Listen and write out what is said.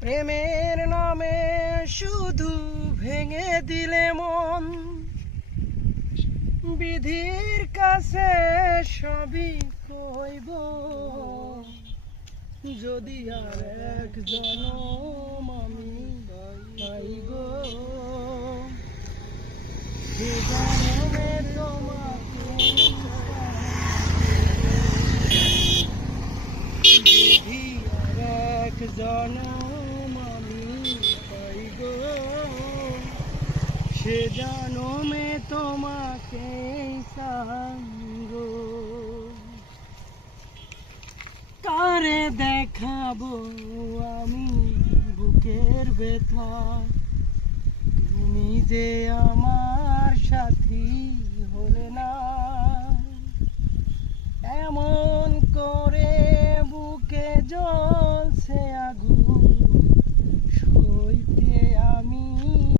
প্রেমের নামে শুধু ভেঙে দিলে মন। বিধির কাছে সবই কইব। যদি আর এক জনম আমি পাই গো, সে জনমে তোমাকে যদি সে জনমে তোমাকে সাঙ্গ। কারে দেখাবো আমি বুকের ব্যথা তুমি যে আমার